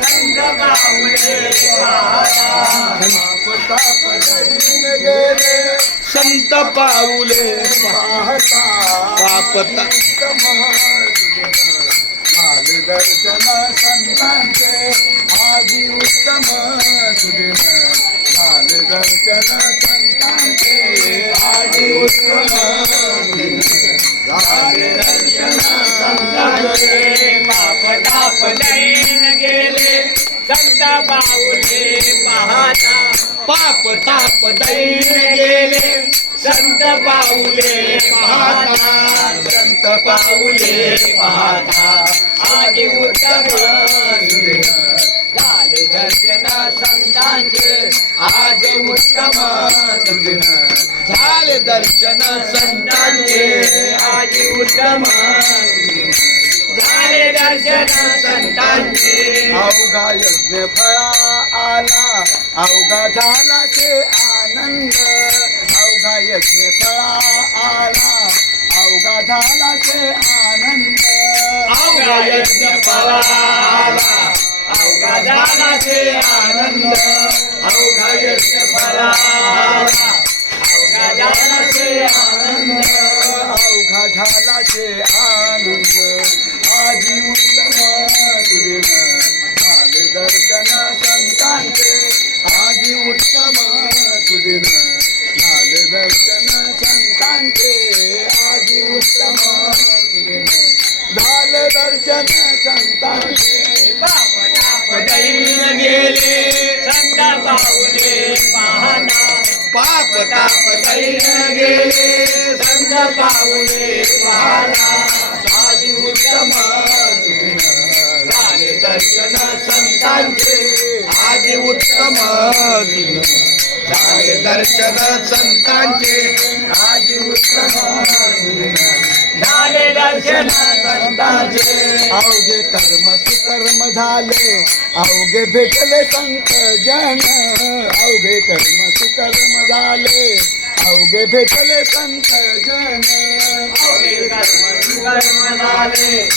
संत पाऊले संत पाऊले पापता लाल दर्शन संतांचे आदि उत्तम सुदिन लाल दर्शन संतांचे आदि उत्तम लाल दर्शन संतांचे पाप ताप दैन गेले संत पाऊले पाहता पाप ताप दैन गेले संत पाऊले पाहता संत पाऊले पाहता आदि उत्तम सुदिन झाले दर्शन संतांचे आज उत्तम सुदिन झाले दर्शन संतांचे आज उत्तम सुदिन झाले दर्शन संतांचे अवघा यज्ञ फळा आला अवघा झाला ते आनंद अवघा यज्ञ फळा आला अवघा झाला ते आनंद अवघा यज्ञ फळाला अवघा झाला ते आनंद अवघा यज्ञ फळाला अवघा झाला ते आनंद अवघा झाला ते आनंद आदि उत्तम सुदिन झाले दर्शन संतांचे आदि उत्तम सुदिन झाले दर्शन संतांचे आदि उत्तम सुदिन झाले दर्शन संतांचे पाप ताप दैन गेले संत पाऊले पाहता पाप ताप दैन गेले संत पाऊले पाहता आदि उत्तम सुदिन झाले दर्शन संतांचे आदि उत्तम दिन झाले दर्शन संतांचे आदि उत्तम सुदिन झाले दर्शन संतांचे अवघे कर्म सुकर्म झाले अवघे भेटले संत जन अवघे कर्म सुकर्म झाले अवघे भेटले संत जन अवघे कर्म सुकर्म झाले